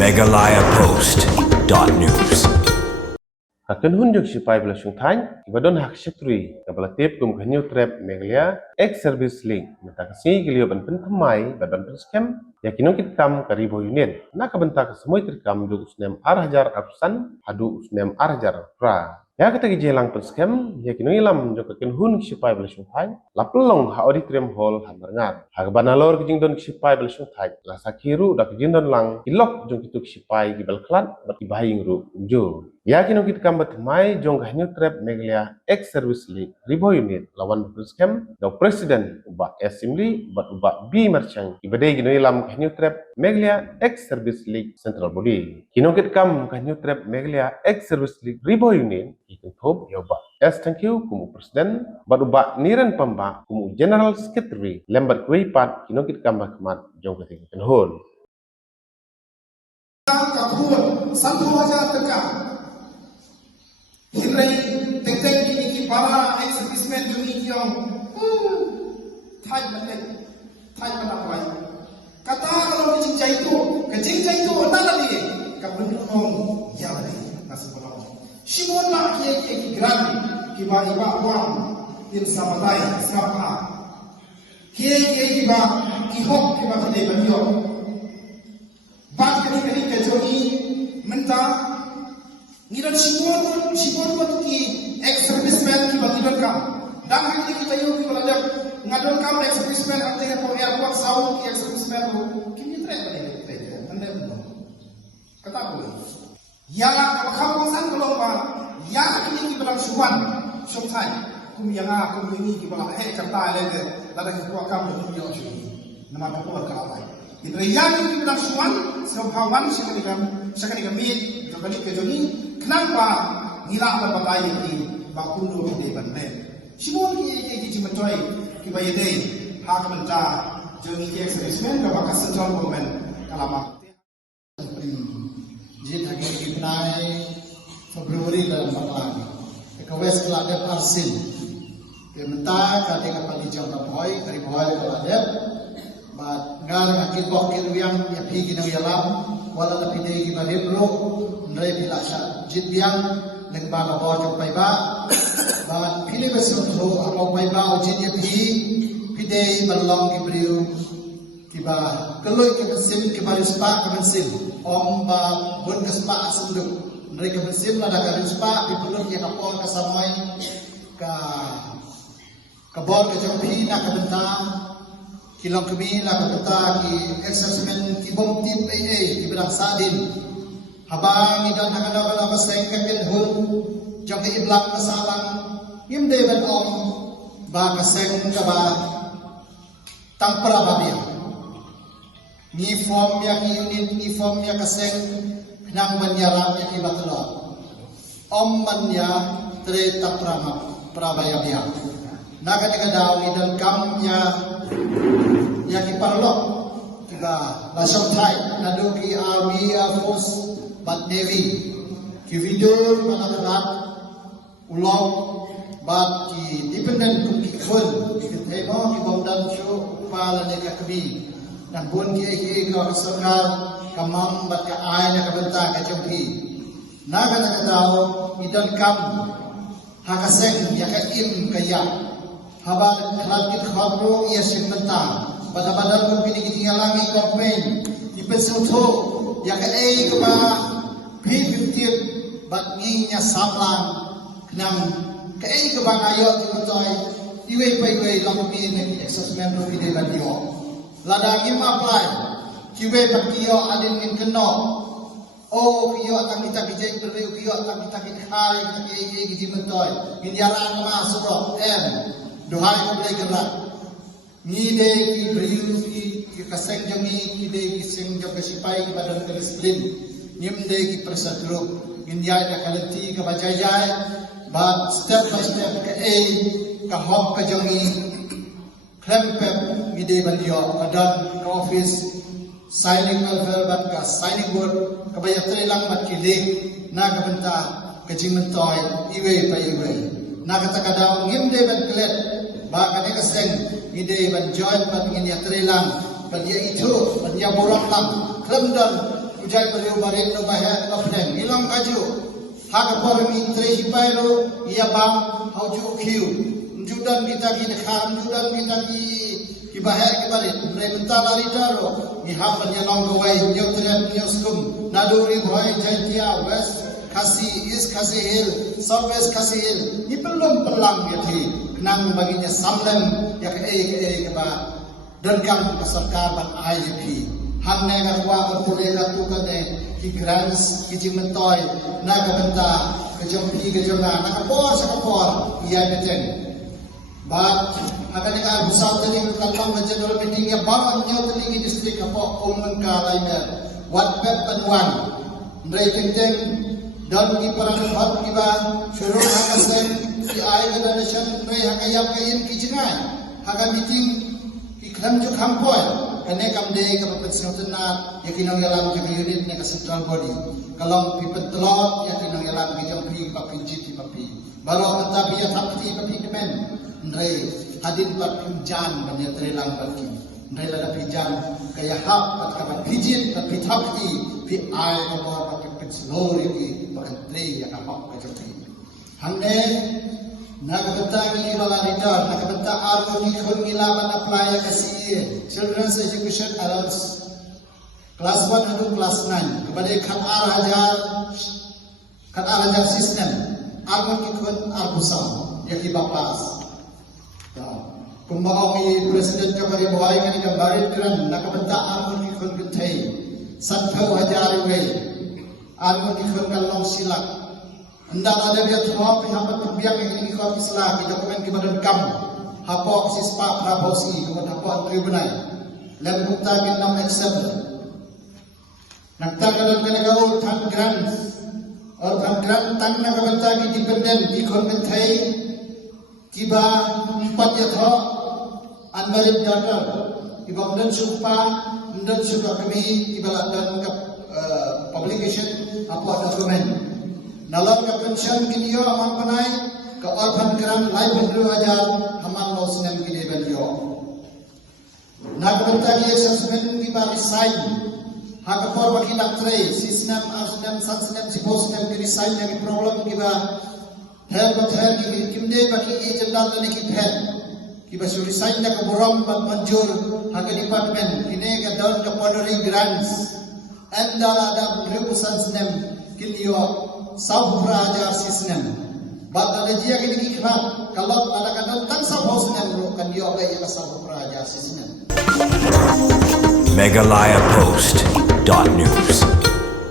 megalayapost.news. Akan hunjuk sipai bela syungthan, ibadon hak syatri, kabala tip kum kanyu trap Meghalaya ex-service link, minta kasi giliyo ban pentamai, ban scam, yakinong kitkam karibo unit. Nakabenta ka semoy kitkam du usnem arhajar absan, hadu usnem arhajar pra. Ya kata gijelang pen scam, yakinong ilam jok akan hun sipai bela syungthan, lapelong ha auditorium hall hamarngat. Hak banalor kijing don sipai bela syungthan, la sakiru dak kijing don lang ilok jong kituk sipai gibal klat, bat ibahing ru unjo. Yakin kita kambat mai jong new trap Meghalaya ex-service league ribo unit lawan scam do presiden uba assembly bat uba B merchant ibadai gino ilam new trap Meghalaya ex-service league central body kino kita kam new trap Meghalaya ex-service league ribo unit ikin top ya uba thank you kumu presiden bat uba niran pamba kumu general secretary lembat kuai pat kino kita kambah kemat jong ketika kenhol kapur santoja teka Hilai tektek ini para ex-servicemen juni yang thai mana kuai kata kalau kecing itu mana lagi kapun ngomong ya lagi nasib orang Simon nak ki grandi ki ba iba wang in samadai sapa ki ba ki hok ki ba de banyo bak kali ke joni mentah Niran Simon ki ex-serviceman ki batidan kam. Dan hati kita yuk ki baladap ngadon kam ex-serviceman artinya pemiar kuat sawu ki ex-serviceman tu. Kini trend pada kita. Anda betul. Kata apa? Ya kamu san kalau ba ya kini ki balang suwan syumthai. Kum yang aku ini ki balang kata lele lada ki kuat kam tu yo syu. Nama tu kuat kalai. Itu yang ki balang suwan sebhawan sekali kami kembali ke joni kenapa nilak berbagai ini bakundu di bandar? Semua ini cimetoy kibai deh hak mentah jogi ex-servicemen kepada central government kalama. Jadi hari ini penai Februari dalam bulan kewes keladep arsin mentah ketika panitia kapoi dari boy keladep bat ngar ngakit bokir yang pergi kena yalam wala lebih dari kibaribro nrai bilasha jit biang leng ba ba jo pai ba ba phile beso tho amo pai ba jit ye phi pide balong kibriu kiba kaloi ke sim kibaru spa ke sim om ba bun ke spa asundu nrai ke sim la da ke spa di pulur ye kapol ke samai ka bor ke jo phi na ke benta kilong kami la ke benta ki assessment ki bom tip AA ki berang sadin habang idan nakadawala maseng kapin hul jang iblak masalang yim devan om ba kaseng kaba tangpra babia ni form ya ki unit ni form ya kaseng nang manyaram ya ki batlo om manya tre taprama prabaya bia naga daw idan kam ya ki parlo kiba basong thai naduki army air force bat Navy ki vidur manakarat ulong bat ki dependent ki khun ki thema ki bomdan chu pala ne ka kbi dan bun ki ka sarkar kamam bat ka ai na ka benta ka chumpi naga na daw idan kam hakaseng ya ka im kaya haba khat ki khabro ya simenta badal ko pinigitingalangi government ipesutho ya ka ai ka ba P50 bat nginya samlang nang kai ke bang ayot toy iwe pai lampi ne assessment ro ide badio lada ngim apply kiwe bakio adin min keno o kiyo akan kita bijai perlu kiyo akan kita khai ke giji mentoy inyaran masuk ro dohai ko boleh gerak ni de ki briu ki kaseng jami ki de ki sing jaga sipai badan disiplin nimde ki pressure group injai na kalati ka bajai but step by step ka ka hok ka jongi klempep mide bandio adan ka office signing alphabet ka signing board ka bayatre lang mat kili na ka benta ka jingmentoy iwe pa iwe na ka takadaw ngimde ban klet ba ka ka seng ide ban join ban ngin yatre lang ban ya itu ban ya borak lang klemdan ujai beriu barit no bahaya no pren ilang kaju hak pormi trehipai lo ia bang hauju kiu judan kita ki kham judan kita ki bahaya ki barit re mentala ritaro ni hapan ya long gawai nyotren nyoskum naduri boy jantia west kasi is kasi hill southwest kasi hill ni belum pelang ya thi nang baginya samlem ya ke ba dan kam sarkar ban IEP hang ne ga wa ko pule ga tu ka ne ki grants ki jimentoy na ka benta ke jompi ke jona na ka por sa ka por iya beten ba akan ni ka busal tani kalpang ga general meeting ya ba ang nyo tani ki district ka po umman ka laimer wat pep panwan ndai teng dan ki parang hat ki ba shuru ha ka sen ki ai ga donation ndai ha ka yap ka yin ki jingai ha ka meeting ikram jo khampoy kane kamde ka patsnotna yakinang yalam ka unit ne ka central body kalong pipetlot yakinang yalam ki jompi pa pinjit pa pi baro kata biya thapti pa pi kemen ndre hadin pa pinjan banya trelang baki ndre la pinjan kaya hap pat ka pijit pa pithapti pi ai ka pa pitslori ki pa tre ya ka hap ka jompi hanne Nakabenta ni bala leader, nakabenta arko ni khun ngilaban apply ka CA, Children's Education Adults, Class 1 hingga Class 9, kepada khat arajar system, arko ni khun arbusam, yang dibapas. Kumbang ni Presiden Jokowi boy kan gambarin kran, nakabenta arko ni khun kutai, santhau hajar way, arko ni khun kalong silak. Hendak ada dia semua pihak biang yang ini kau Islam di dokumen kebadan kamu hapok sispa prabosi kemudian hapok tribunal lem bukta bin 6 Excel nakta kadan kanagaul tan grant or tan grant tan nakabanta ki dependent di konventai kiba empat ya tho unmarried daughter kiba dan suka kami kiba dan publication apa dokumen Nalar ka pension kiniyo aman panay ka orphan gram life hudru ajar haman lo sinem kini benyo nagbenta ki assessment ki ba resign hak por baki daktre sistem arsnem sansnem siposnem ki resign ki problem ki ba help ki kimde baki agenda ne ki phet ki ba su resign ka borom ba manjur hak department kine ka don ka honorary grants and dala representative kiniyo Sab Raja Sisnem, bagai dia kini ikhlas kalau ada kadang tak sab Sisnem kan dia apa yang Sab Raja Sisnem. Meghalaya Post.news